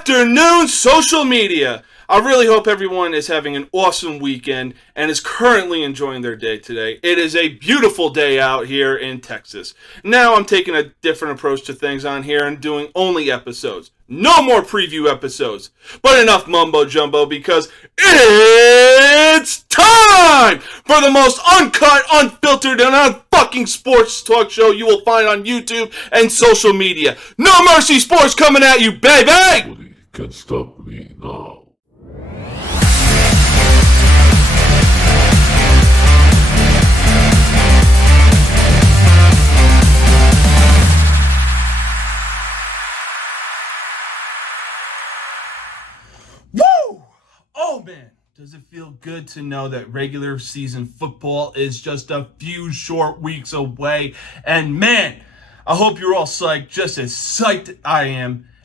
afternoon, social media. I really hope everyone is having an awesome weekend and is currently enjoying their day today. It is a beautiful day out here in Texas. Now I'm taking a different approach to things on here and doing only episodes. No more preview episodes. But enough mumbo jumbo because it's time for the most uncut, unfiltered, and unfucking sports talk show you will find on YouTube and social media. No Mercy Sports coming at you, baby! Nobody can stop me now. Woo! Oh man, does it feel good to know that regular season football is just a few short weeks away? And man, I hope you're all psyched, just as psyched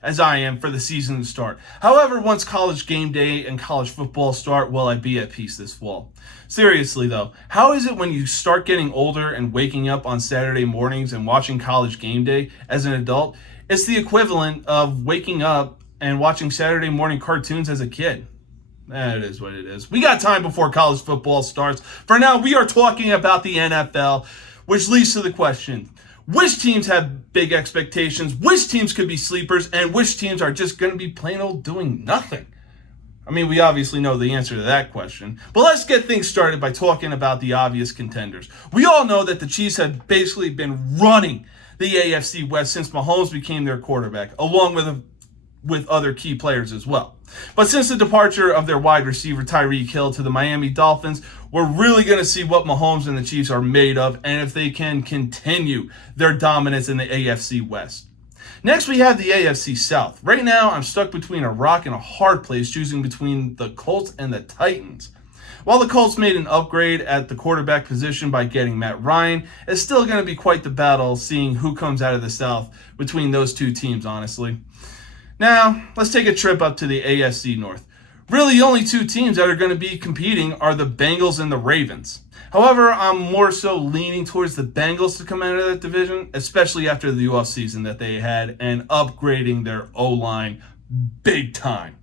as I am for the season to start. However, once college game day and college football start, will I be at peace this fall? Seriously though, how is it when you start getting older and waking up on Saturday mornings and watching college game day as an adult? It's the equivalent of waking up and watching Saturday morning cartoons as a kid. It is what it is. We got time before college football starts. For now, we are talking about the NFL, which leads to the question: which teams have big expectations, which teams could be sleepers, and which teams are just going to be plain old doing nothing? I mean, we obviously know the answer to that question, but let's get things started by talking about the obvious contenders. We all know that the Chiefs have basically been running the AFC West since Mahomes became their quarterback, along with other key players as well. But since the departure of their wide receiver Tyreek Hill to the Miami Dolphins, we're really going to see what Mahomes and the Chiefs are made of and if they can continue their dominance in the AFC West. Next, we have the AFC South. Right now, I'm stuck between a rock and a hard place, choosing between the Colts and the Titans. While the Colts made an upgrade at the quarterback position by getting Matt Ryan, it's still going to be quite the battle seeing who comes out of the South between those two teams, honestly. Now, let's take a trip up to the AFC North. Really, the only two teams that are going to be competing are the Bengals and the Ravens. However, I'm more so leaning towards the Bengals to come out of that division, especially after the offseason that they had and upgrading their O-line big time.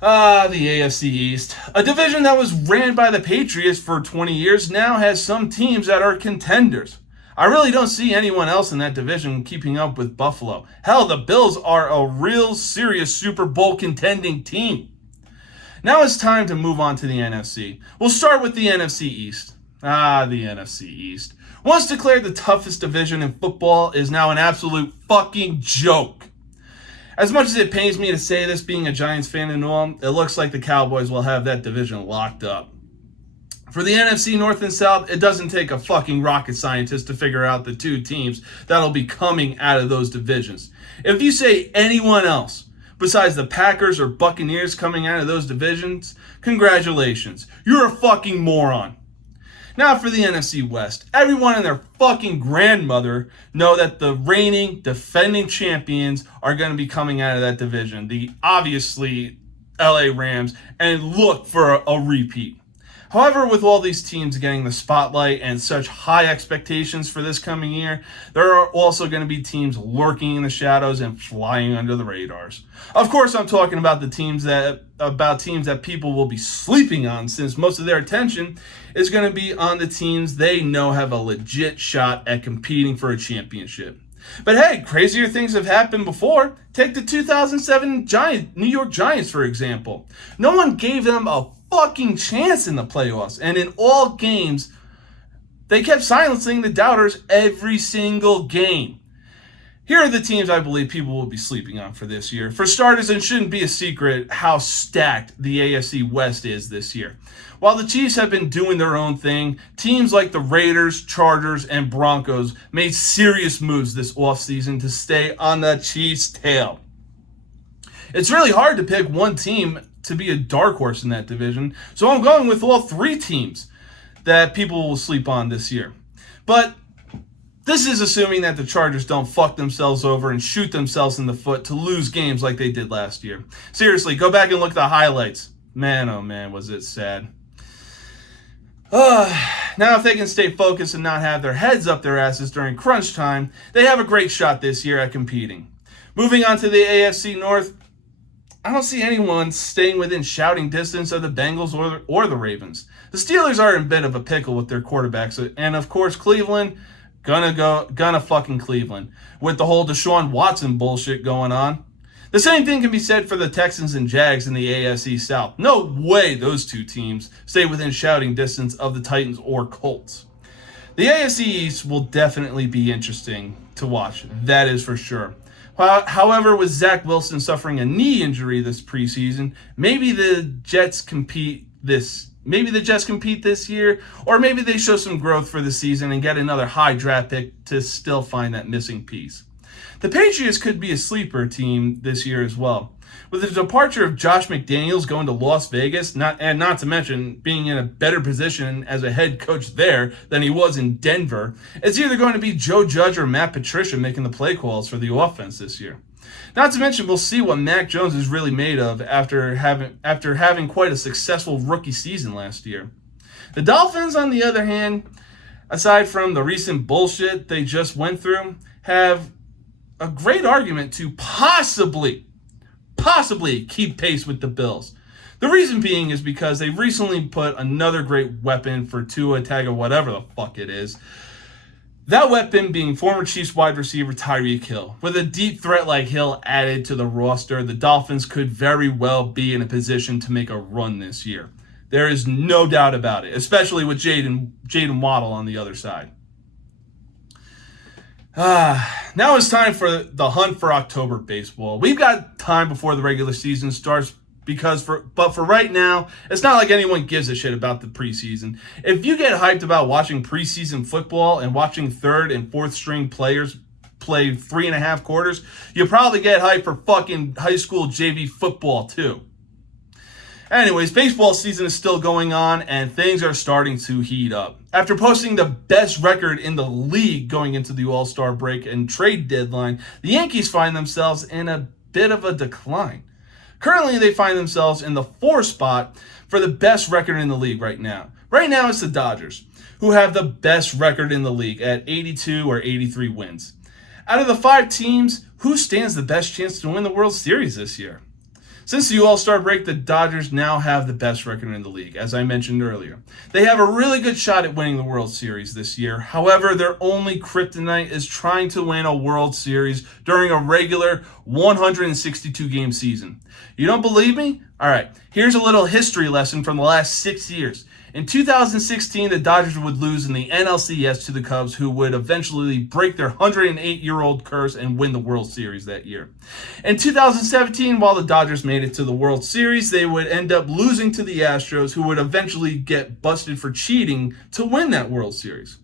The AFC East. A division that was ran by the Patriots for 20 years now has some teams that are contenders. I really don't see anyone else in that division keeping up with Buffalo. Hell, the Bills are a real serious Super Bowl contending team. Now it's time to move on to the NFC. We'll start with the NFC East. The NFC East. Once declared the toughest division in football, is now an absolute fucking joke. As much as it pains me to say this, being a Giants fan and all, it looks like the Cowboys will have that division locked up. For the NFC North and South, it doesn't take a fucking rocket scientist to figure out the two teams that'll be coming out of those divisions. If you say anyone else besides the Packers or Buccaneers coming out of those divisions, congratulations. You're a fucking moron. Now for the NFC West. Everyone and their fucking grandmother know that the reigning, defending champions are going to be coming out of that division. The obviously LA Rams, and look for a repeat. However, with all these teams getting the spotlight and such high expectations for this coming year, there are also going to be teams lurking in the shadows and flying under the radars. Of course, I'm talking about teams that people will be sleeping on, since most of their attention is going to be on the teams they know have a legit shot at competing for a championship. But hey, crazier things have happened before. Take the 2007 New York Giants, for example. No one gave them a fucking chance in the playoffs, and in all games they kept silencing the doubters every single game. Here are the teams I believe people will be sleeping on for this year. For starters, it shouldn't be a secret how stacked the AFC West is this year. While the Chiefs have been doing their own thing, teams like the Raiders, Chargers, and Broncos made serious moves this offseason to stay on the Chiefs' tail. It's really hard to pick one team to be a dark horse in that division, so I'm going with all three teams that people will sleep on this year. But this is assuming that the Chargers don't fuck themselves over and shoot themselves in the foot to lose games like they did last year. Seriously, go back and look at the highlights. Man, oh man, was it sad. Now if they can stay focused and not have their heads up their asses during crunch time, they have a great shot this year at competing. Moving on to the AFC North, I don't see anyone staying within shouting distance of the Bengals or the Ravens. The Steelers are in a bit of a pickle with their quarterbacks, and of course Cleveland, gonna fucking Cleveland with the whole Deshaun Watson bullshit going on. The same thing can be said for the Texans and Jags in the AFC South. No way those two teams stay within shouting distance of the Titans or Colts. The AFC East will definitely be interesting to watch, that is for sure. However, with Zach Wilson suffering a knee injury this preseason, maybe the Jets compete this year, or maybe they show some growth for the season and get another high draft pick to still find that missing piece. The Patriots could be a sleeper team this year as well. With the departure of Josh McDaniels going to Las Vegas, not to mention being in a better position as a head coach there than he was in Denver, it's either going to be Joe Judge or Matt Patricia making the play calls for the offense this year. Not to mention, we'll see what Mac Jones is really made of after having quite a successful rookie season last year. The Dolphins, on the other hand, aside from the recent bullshit they just went through, have a great argument to possibly keep pace with the Bills. The reason being is because they recently put another great weapon for Tua Tagovailoa, whatever the fuck it is. That weapon being former Chiefs wide receiver Tyreek Hill. With a deep threat like Hill added to the roster, the Dolphins could very well be in a position to make a run this year. There is no doubt about it, especially with Jaden Waddle on the other side. Now it's time for the hunt for October baseball. We've got time before the regular season starts but for right now, it's not like anyone gives a shit about the preseason. If you get hyped about watching preseason football and watching third and fourth string players play 3.5 quarters, you probably get hyped for fucking high school JV football too. Anyways, baseball season is still going on and things are starting to heat up. After posting the best record in the league going into the All-Star break and trade deadline, the Yankees find themselves in a bit of a decline. Currently, they find themselves in the 4th spot for the best record in the league right now. Right now, it's the Dodgers, who have the best record in the league at 82 or 83 wins. Out of the 5 teams, who stands the best chance to win the World Series this year? Since the All-Star break, the Dodgers now have the best record in the league, as I mentioned earlier. They have a really good shot at winning the World Series this year. However, their only kryptonite is trying to win a World Series during a regular 162-game season. You don't believe me? All right, here's a little history lesson from the last 6 years. In 2016, the Dodgers would lose in the NLCS to the Cubs, who would eventually break their 108-year-old curse and win the World Series that year. In 2017, while the Dodgers made it to the World Series, they would end up losing to the Astros, who would eventually get busted for cheating to win that World Series.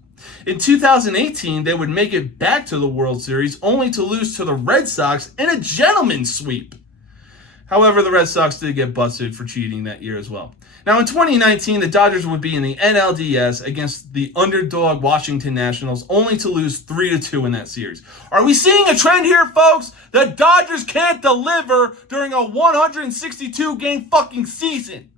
In 2018, they would make it back to the World Series, only to lose to the Red Sox in a gentleman's sweep. However, the Red Sox did get busted for cheating that year as well. Now, in 2019, the Dodgers would be in the NLDS against the underdog Washington Nationals, only to lose 3-2 in that series. Are we seeing a trend here, folks? The Dodgers can't deliver during a 162-game fucking season.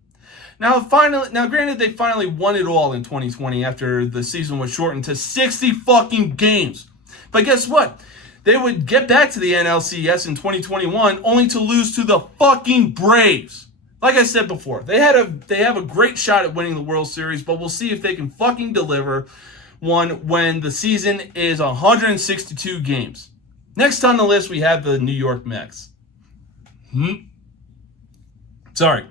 Now, granted, they finally won it all in 2020 after the season was shortened to 60 fucking games. But guess what? They would get back to the NLCS in 2021 only to lose to the fucking Braves. Like I said before, they have a great shot at winning the World Series, but we'll see if they can fucking deliver one when the season is 162 games. Next on the list, we have the New York Mets. Sorry.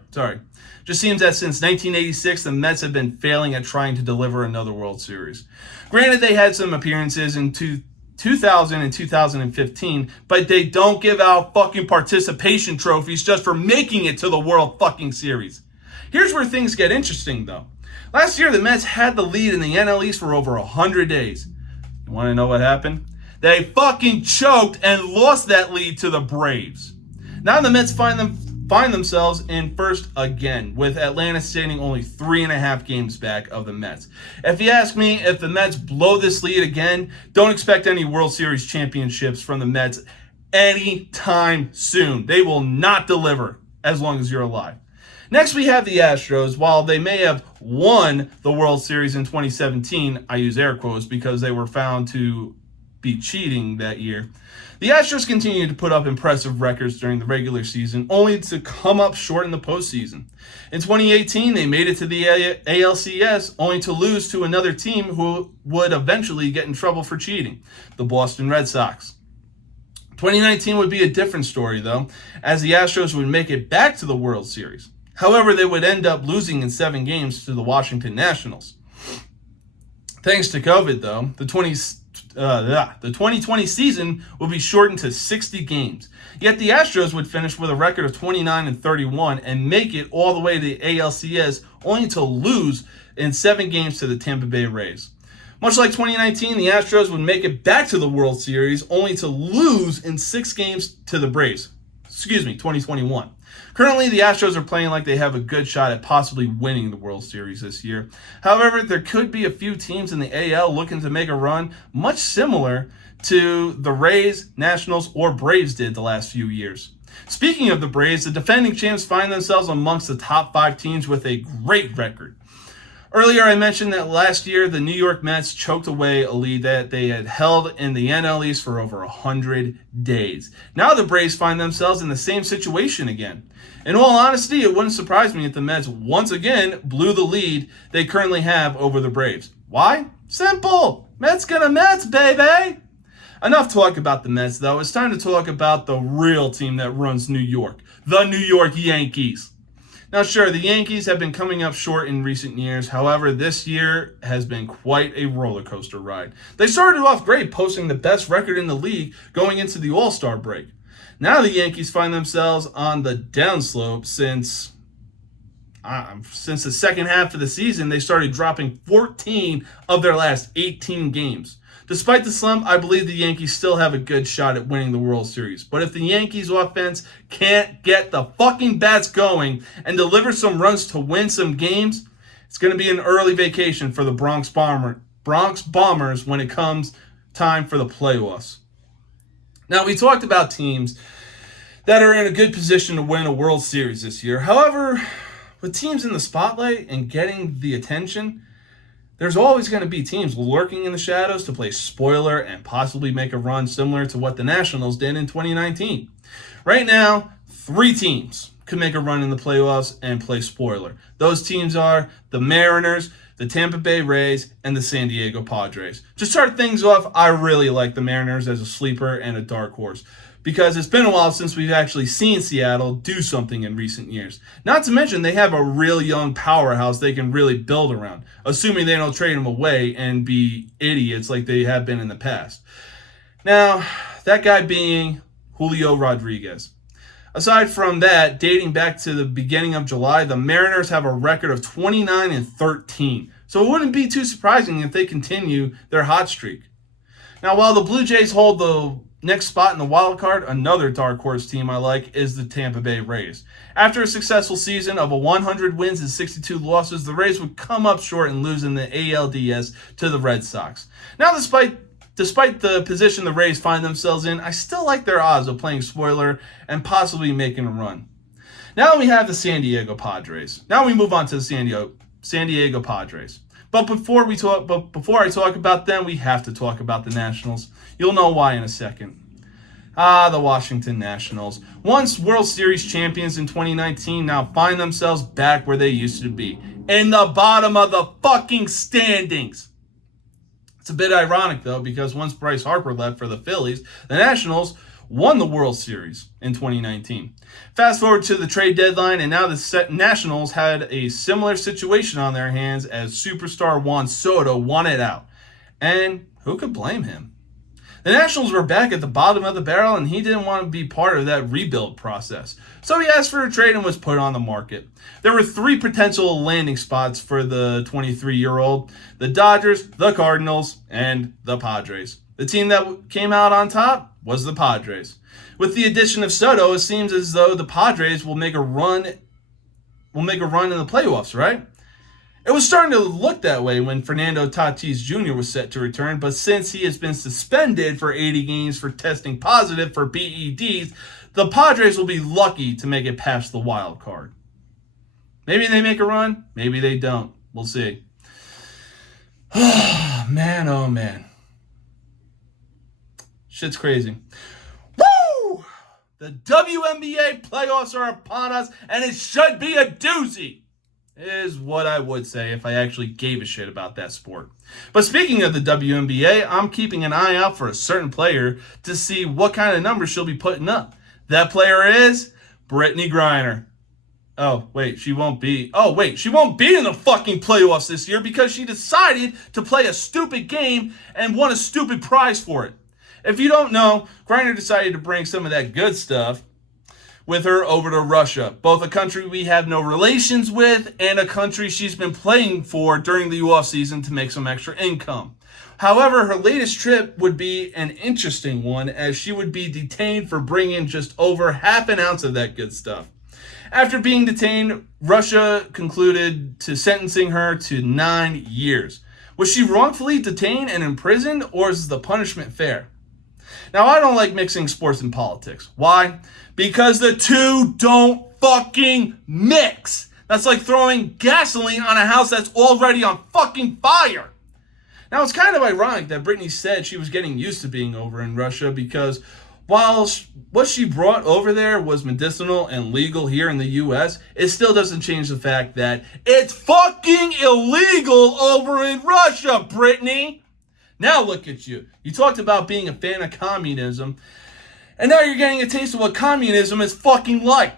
Just seems that since 1986, the Mets have been failing at trying to deliver another World Series. Granted, they had some appearances in 2000 and 2015, but they don't give out fucking participation trophies just for making it to the World fucking Series. Here's where things get interesting, though. Last year, the Mets had the lead in the NL East for over 100 days. You want to know what happened? They fucking choked and lost that lead to the Braves. Now the Mets find themselves in first again, with Atlanta standing only 3.5 games back of the Mets. If you ask me, if the Mets blow this lead again, don't expect any World Series championships from the Mets anytime soon. They will not deliver as long as you're alive. Next, we have the Astros. While they may have won the World Series in 2017, I use air quotes because they were found to be cheating that year. The Astros continued to put up impressive records during the regular season, only to come up short in the postseason. In 2018, they made it to the ALCS, only to lose to another team who would eventually get in trouble for cheating, the Boston Red Sox. 2019 would be a different story, though, as the Astros would make it back to the World Series. However, they would end up losing in 7 games to the Washington Nationals. Thanks to COVID, though, the 2020 season will be shortened to 60 games. Yet the Astros would finish with a record of 29-31 and make it all the way to the ALCS, only to lose in 7 games to the Tampa Bay Rays. Much like 2019, the Astros would make it back to the World Series, only to lose in 6 games to the Braves. 2021. Currently, the Astros are playing like they have a good shot at possibly winning the World Series this year. However, there could be a few teams in the AL looking to make a run, much similar to the Rays, Nationals, or Braves did the last few years. Speaking of the Braves, the defending champs find themselves amongst the top 5 teams with a great record. Earlier, I mentioned that last year, the New York Mets choked away a lead that they had held in the NL East for over 100 days. Now the Braves find themselves in the same situation again. In all honesty, it wouldn't surprise me if the Mets once again blew the lead they currently have over the Braves. Why? Simple. Mets gonna Mets, baby. Enough talk about the Mets, though. It's time to talk about the real team that runs New York, the New York Yankees. Now, sure, the Yankees have been coming up short in recent years. However, this year has been quite a roller coaster ride. They started off great, posting the best record in the league going into the All-Star break. Now the Yankees find themselves on the downslope since the second half of the season. They started dropping 14 of their last 18 games. Despite the slump, I believe the Yankees still have a good shot at winning the World Series. But if the Yankees offense can't get the fucking bats going and deliver some runs to win some games, it's going to be an early vacation for the Bronx Bombers when it comes time for the playoffs. Now, we talked about teams that are in a good position to win a World Series this year. However, with teams in the spotlight and getting the attention, there's always going to be teams lurking in the shadows to play spoiler and possibly make a run similar to what the Nationals did in 2019. Right now, 3 teams could make a run in the playoffs and play spoiler. Those teams are the Mariners, the Tampa Bay Rays, and the San Diego Padres. To start things off, I really like the Mariners as a sleeper and a dark horse, because it's been a while since we've actually seen Seattle do something in recent years. Not to mention, they have a real young powerhouse they can really build around, assuming they don't trade them away and be idiots like they have been in the past. Now, that guy being Julio Rodriguez. Aside from that, dating back to the beginning of July, the Mariners have a record of 29-13. So it wouldn't be too surprising if they continue their hot streak. Now, while the Blue Jays hold the next spot in the wild card, another dark horse team I like is the Tampa Bay Rays. After a successful season of 100 wins and 62 losses, the Rays would come up short and lose in the ALDS to the Red Sox. Now, despite the position the Rays find themselves in, I still like their odds of playing spoiler and possibly making a run. Now we have the San Diego Padres. Now we move on to the San Diego Padres. But before I talk about them, we have to talk about the Nationals. You'll know why in a second. The Washington Nationals. Once World Series champions in 2019, now find themselves back where they used to be. In the bottom of the fucking standings. It's a bit ironic, though, because once Bryce Harper left for the Phillies, the Nationals won the World Series in 2019. Fast forward to the trade deadline, and now the Nationals had a similar situation on their hands as superstar Juan Soto won it out. And who could blame him? The Nationals were back at the bottom of the barrel, and he didn't want to be part of that rebuild process. So he asked for a trade and was put on the market. There were 3 potential landing spots for the 23-year-old: the Dodgers, the Cardinals, and the Padres. The team that came out on top was the Padres. With the addition of Soto, it seems as though the Padres will make a run in the playoffs, right? It was starting to look that way when Fernando Tatis Jr. was set to return, but since he has been suspended for 80 games for testing positive for PEDs, the Padres will be lucky to make it past the wild card. Maybe they make a run, maybe they don't. We'll see. Man, oh man. Shit's crazy. Woo! The WNBA playoffs are upon us, and it should be a doozy, is what I would say if I actually gave a shit about that sport. But speaking of the WNBA, I'm keeping an eye out for a certain player to see what kind of numbers she'll be putting up. That player is Brittney Griner. She won't be in the fucking playoffs this year because she decided to play a stupid game and won a stupid prize for it. If you don't know, Griner decided to bring some of that good stuff with her over to Russia, both a country we have no relations with and a country she's been playing for during the offseason to make some extra income. However, her latest trip would be an interesting one, as she would be detained for bringing just over half an ounce of that good stuff. After being detained, Russia concluded to sentencing her to 9 years. Was she wrongfully detained and imprisoned, or is the punishment fair? Now, I don't like mixing sports and politics. Why? Because the two don't fucking mix. That's like throwing gasoline on a house that's already on fucking fire. Now, it's kind of ironic that Brittney said she was getting used to being over in Russia, because while what she brought over there was medicinal and legal here in the U.S., it still doesn't change the fact that it's fucking illegal over in Russia, Brittney. Now look at you. You talked about being a fan of communism, and now you're getting a taste of what communism is fucking like.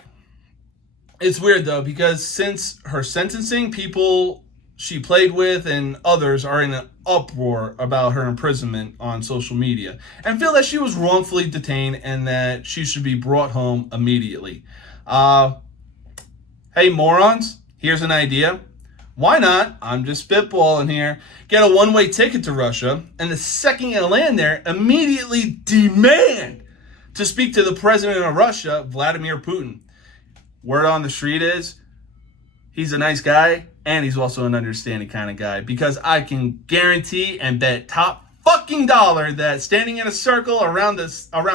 It's weird, though, because since her sentencing, people she played with and others are in an uproar about her imprisonment on social media and feel that she was wrongfully detained and that she should be brought home immediately. Hey, morons, here's an idea. Why not? I'm just spitballing here. Get a one-way ticket to Russia, and the second you land there, immediately demand to speak to the president of Russia, Vladimir Putin. Word on the street is he's a nice guy, and he's also an understanding kind of guy, because I can guarantee and bet top fucking dollar that standing in a circle around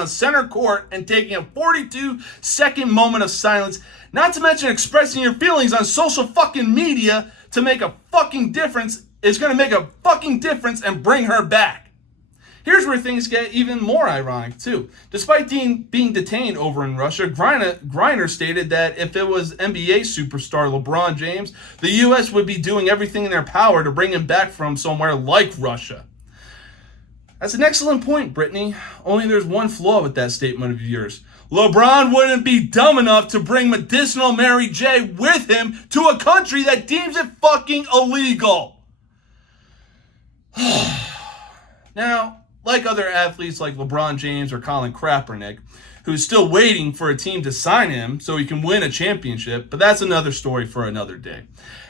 center court and taking a 42-second moment of silence, not to mention expressing your feelings on social fucking media to make a fucking difference, is going to make a fucking difference and bring her back. Here's where things get even more ironic, too. Despite being detained over in Russia, Griner stated that if it was NBA superstar LeBron James, the U.S. would be doing everything in their power to bring him back from somewhere like Russia. That's an excellent point, Brittney. Only there's one flaw with that statement of yours. LeBron wouldn't be dumb enough to bring medicinal Mary J with him to a country that deems it fucking illegal. Now, like other athletes like LeBron James or Colin Kaepernick, who's still waiting for a team to sign him so he can win a championship, but that's another story for another day.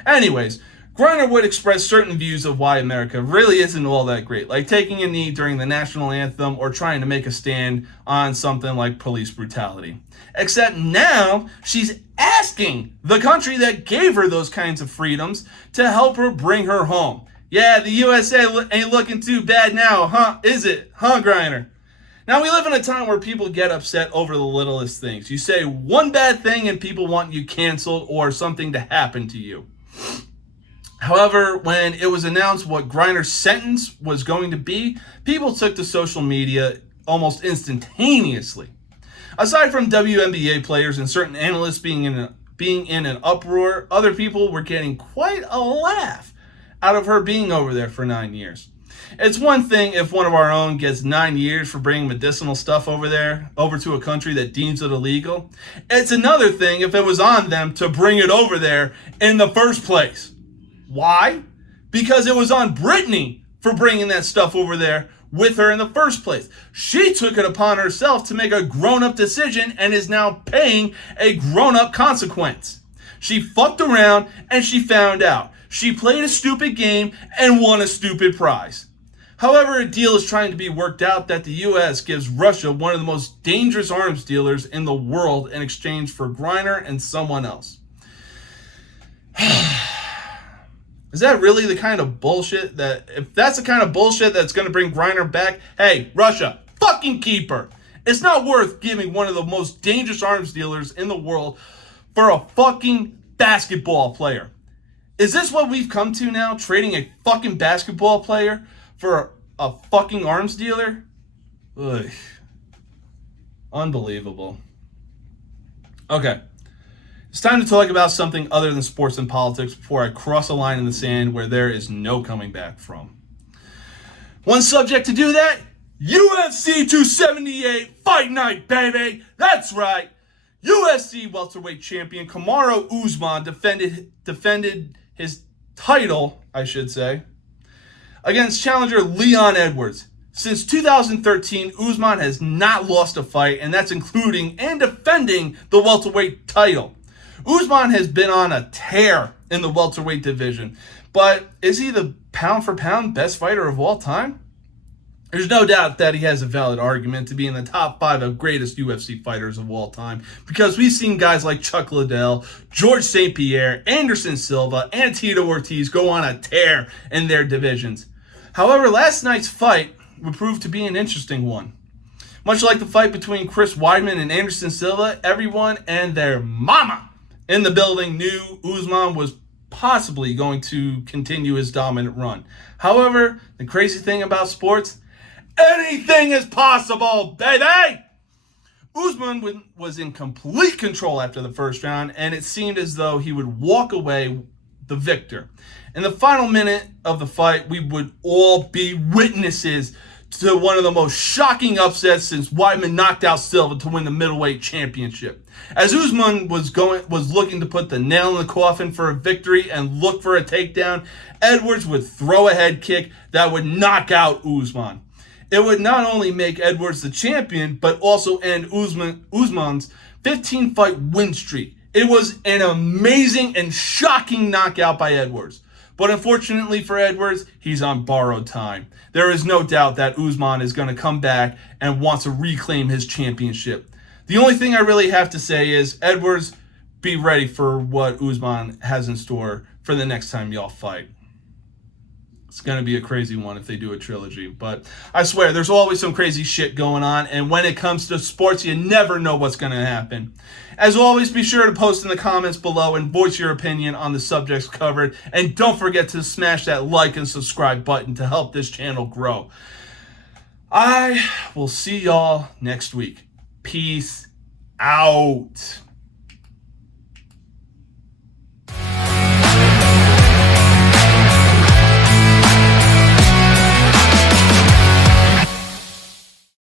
Anyways, Griner would express certain views of why America really isn't all that great, like taking a knee during the national anthem or trying to make a stand on something like police brutality. Except now, she's asking the country that gave her those kinds of freedoms to help her bring her home. Yeah, the USA ain't looking too bad now, huh? Is it? Huh, Griner? Now, we live in a time where people get upset over the littlest things. You say one bad thing and people want you canceled or something to happen to you. However, when it was announced what Griner's sentence was going to be, people took to social media almost instantaneously. Aside from WNBA players and certain analysts being in an uproar, other people were getting quite a laugh out of her being over there for 9 years. It's one thing if one of our own gets 9 years for bringing medicinal stuff over to a country that deems it illegal. It's another thing if it was on them to bring it over there in the first place. Why? Because it was on Brittney for bringing that stuff over there with her in the first place. She took it upon herself to make a grown-up decision and is now paying a grown-up consequence. She fucked around and she found out. She played a stupid game and won a stupid prize. However, a deal is trying to be worked out that the U.S. gives Russia one of the most dangerous arms dealers in the world in exchange for Griner and someone else. Is that really the kind of bullshit if that's the kind of bullshit that's going to bring Griner back, hey, Russia, fucking keep her. It's not worth giving one of the most dangerous arms dealers in the world for a fucking basketball player. Is this what we've come to now? Trading a fucking basketball player for a fucking arms dealer? Ugh. Unbelievable. Okay. It's time to talk about something other than sports and politics before I cross a line in the sand where there is no coming back from. One subject to do that? UFC 278 Fight Night, baby! That's right! UFC welterweight champion Kamaru Usman defended his title, I should say, against challenger Leon Edwards. Since 2013, Usman has not lost a fight, and that's including and defending the welterweight title. Usman has been on a tear in the welterweight division, but is he the pound-for-pound best fighter of all time? There's no doubt that he has a valid argument to be in the top 5 of greatest UFC fighters of all time, because we've seen guys like Chuck Liddell, George St. Pierre, Anderson Silva, and Tito Ortiz go on a tear in their divisions. However, last night's fight would prove to be an interesting one. Much like the fight between Chris Weidman and Anderson Silva, everyone and their mama in the building knew Usman was possibly going to continue his dominant run. However, the crazy thing about sports, anything is possible, baby! Usman was in complete control after the first round, and it seemed as though he would walk away the victor. In the final minute of the fight, we would all be witnesses to one of the most shocking upsets since Weidman knocked out Silva to win the middleweight championship. As Usman was looking to put the nail in the coffin for a victory and look for a takedown, Edwards would throw a head kick that would knock out Usman. It would not only make Edwards the champion, but also end Usman's 15-fight win streak. It was an amazing and shocking knockout by Edwards. But unfortunately for Edwards, he's on borrowed time. There is no doubt that Usman is going to come back and want to reclaim his championship. The only thing I really have to say is, Edwards, be ready for what Usman has in store for the next time y'all fight. It's going to be a crazy one if they do a trilogy. But I swear, there's always some crazy shit going on. And when it comes to sports, you never know what's going to happen. As always, be sure to post in the comments below and voice your opinion on the subjects covered. And don't forget to smash that like and subscribe button to help this channel grow. I will see y'all next week. Peace out.